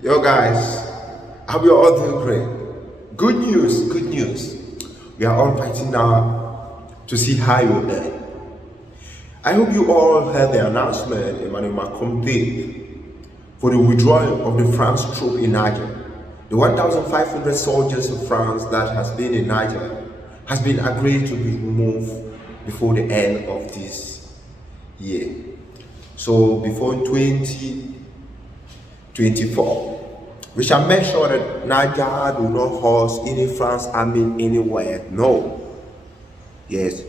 Yo guys, I hope you're all doing great. Good news, good news. We are all fighting now to see how you end. I hope you all heard the announcement Emmanuel Macron did for the withdrawal of the France troop in Niger. The 1,500 soldiers of France that has been in Niger has been agreed to be removed before the end of this year. So before 2024. We shall make sure that Niger do not host any France army anywhere. No. Yes.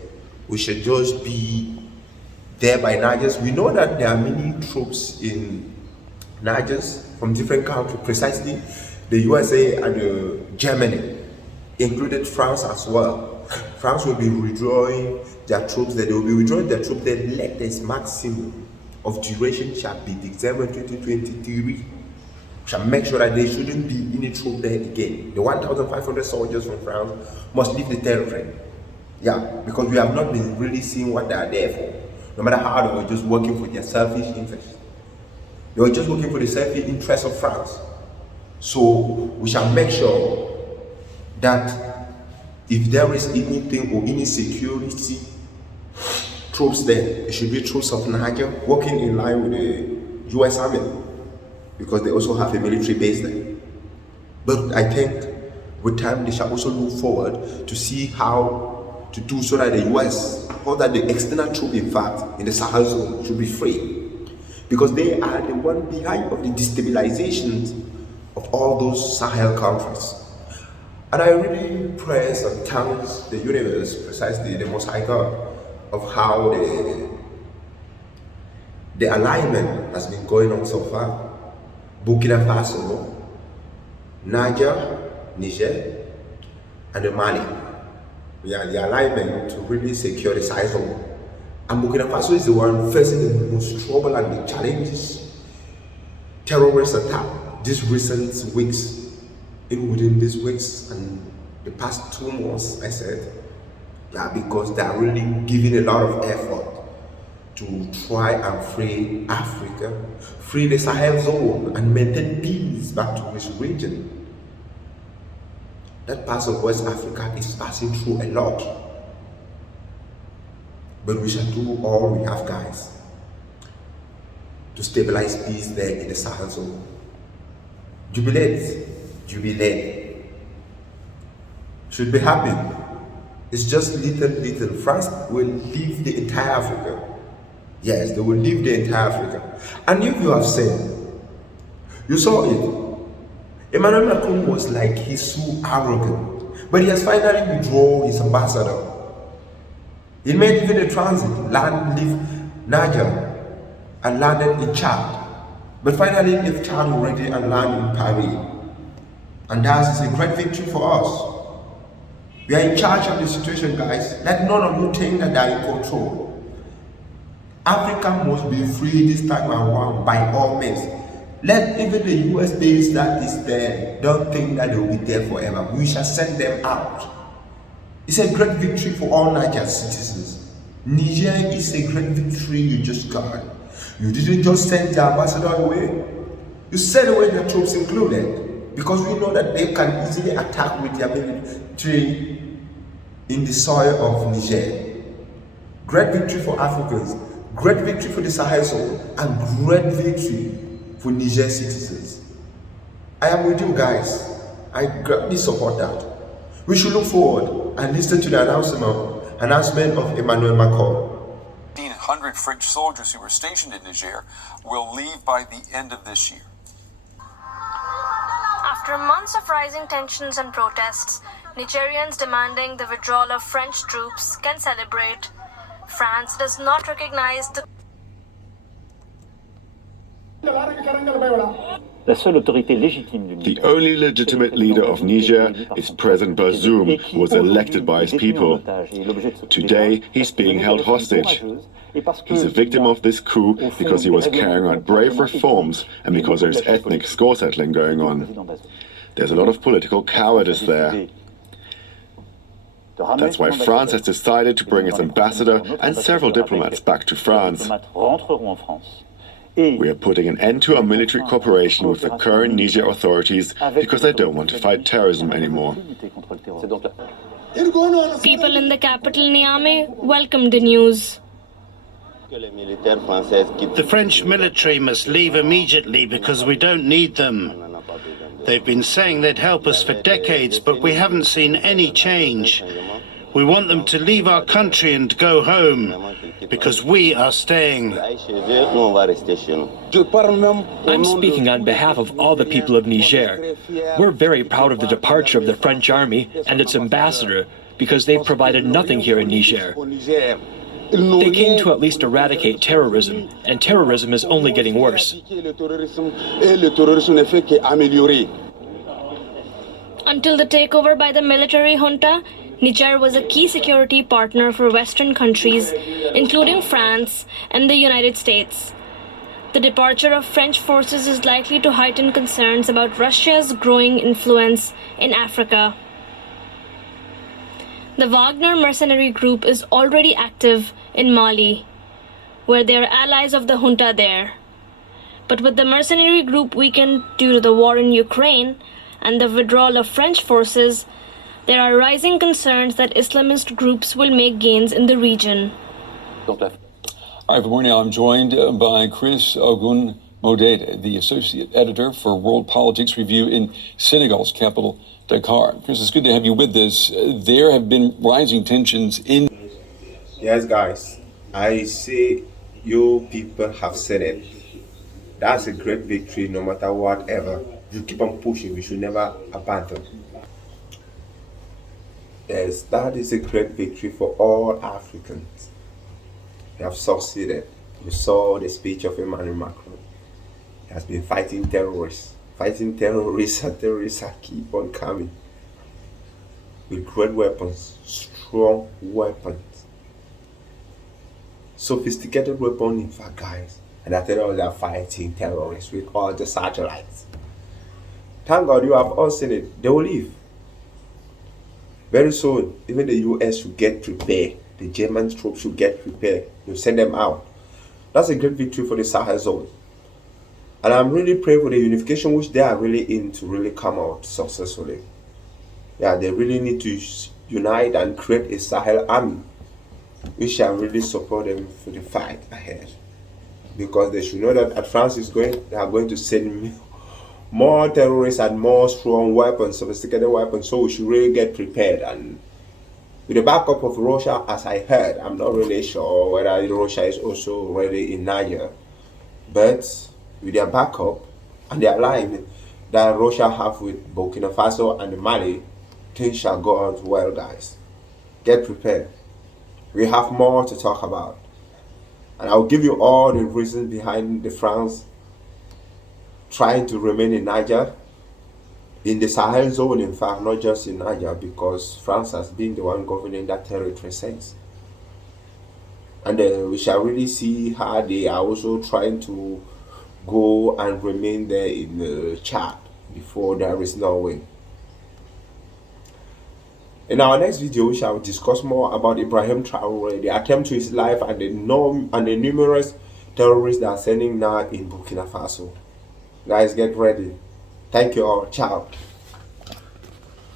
We should just be there by Niger. We know that there are many troops in Niger from different countries, precisely the USA and Germany, included France as well. France will be withdrawing their troops, that they will be withdrawing their troops, the latest maximum of duration shall be December 2023. Shall make sure that there shouldn't be any troop there again. The 1,500 soldiers from France must leave the territory. Yeah, because we have not been really seeing what they are there for. No matter how they were just working for their selfish interests. They were just working for the selfish interests of France. So we shall make sure that if there is anything or any security troops there, it should be troops of Niger working in line with the US Army, because they also have a military base there. But I think with time they shall also look forward to see how to do so that the US, or that the external troop in fact in the Sahel zone should be free, because they are the one behind of the destabilizations of all those Sahel countries. And I really praise and thank the universe, precisely the Most High God, of how the alignment has been going on so far. Burkina Faso, Niger, and Mali. We are the alignment to really secure the Sahel zone. And Burkina Faso is the one facing the most trouble and the challenges. Terrorist attack these recent weeks, within these weeks and the past 2 months, I said, yeah, because they are really giving a lot of effort to try and free Africa, free the Sahel zone, and maintain peace back to this region. That part of West Africa is passing through a lot. But we shall do all we have, guys, to stabilize peace there in the Sahel zone. Jubilate, jubilate. Should be happy. It's just little. France will leave the entire Africa. Yes, they will leave the entire Africa. And if you have seen, you saw it. Emmanuel Macron was like, he's so arrogant. But he has finally withdrawn his ambassador. He made even a transit, leave Niger, and landed in Chad. But finally left Chad already and landed in Paris. And that's a great victory for us. We are in charge of the situation, guys. Let none of you think that they are in control. Africa must be free this time around by all means. Let even the US base that is there don't think that they will be there forever. We shall send them out. It's a great victory for all Niger citizens. Niger is a great victory you just got. You didn't just send the ambassador away. You sent away their troops included. Because we know that they can easily attack with their military in the soil of Niger. Great victory for Africans. Great victory for the Sahel zone, and great victory for Niger citizens. I am with you guys. I greatly support that. We should look forward and listen to the announcement of Emmanuel Macron. 1,500 French soldiers who were stationed in Niger will leave by the end of this year. After months of rising tensions and protests, Nigerians demanding the withdrawal of French troops can celebrate. France does not recognize the The only legitimate leader of Niger is President Bazoum, who was elected by his people. Today, he's being held hostage. He's a victim of this coup because he was carrying out brave reforms and because there's ethnic score settling going on. There's a lot of political cowardice there. That's why France has decided to bring its ambassador and several diplomats back to France. We are putting an end to our military cooperation with the current Niger authorities because they don't want to fight terrorism anymore. People in the capital, Niamey, welcomed the news. The French military must leave immediately because we don't need them. They've been saying they'd help us for decades, but we haven't seen any change. We want them to leave our country and go home, because we are staying. I'm speaking on behalf of all the people of Niger. We're very proud of the departure of the French army and its ambassador, because they've provided nothing here in Niger. They came to at least eradicate terrorism, and terrorism is only getting worse. Until the takeover by the military junta, Niger was a key security partner for Western countries, including France and the United States. The departure of French forces is likely to heighten concerns about Russia's growing influence in Africa. The Wagner mercenary group is already active in Mali, where they are allies of the junta there. But with the mercenary group weakened due to the war in Ukraine and the withdrawal of French forces, there are rising concerns that Islamist groups will make gains in the region. All right, good morning. I'm joined by Chris Ogun Modede, the associate editor for World Politics Review in Senegal's capital, Dakar. Chris, it's good to have you with us. There have been rising tensions in... Yes, guys, I say you people have said it. That's a great victory no matter whatever. You keep on pushing, we should never abandon. Yes, that is a great victory for all Africans. They have succeeded. You saw the speech of Emmanuel Macron. He has been fighting terrorists. Fighting terrorists and terrorists keep on coming. With great weapons, strong weapons. Sophisticated weapons, in fact, guys. And I tell you, they are fighting terrorists with all the satellites. Thank God you have all seen it. They will leave. Very soon, even the US should get prepared. The German troops should get prepared. You send them out. That's a great victory for the Sahel zone. And I'm really praying for the unification which they are really in to really come out successfully. Yeah, they really need to unite and create a Sahel army. We shall really support them for the fight ahead. Because they should know that France is going, they are going to send more terrorists and more strong weapons, sophisticated weapons, so we should really get prepared. And with the backup of Russia, as I heard, I'm not really sure whether Russia is also ready in Niger, but with their backup and the alignment that Russia have with Burkina Faso and Mali, things shall go on well, guys. Get prepared. We have more to talk about. And I'll give you all the reasons behind the France trying to remain in Niger, in the Sahel zone, in fact, not just in Niger, because France has been the one governing that territory since. And we shall really see how they are also trying to go and remain there in Chad before there is Norway. In our next video, we shall discuss more about Ibrahim Traoré, the attempt to his life, and the numerous terrorists that are sending now in Burkina Faso. Guys, get ready. Thank you all. Ciao.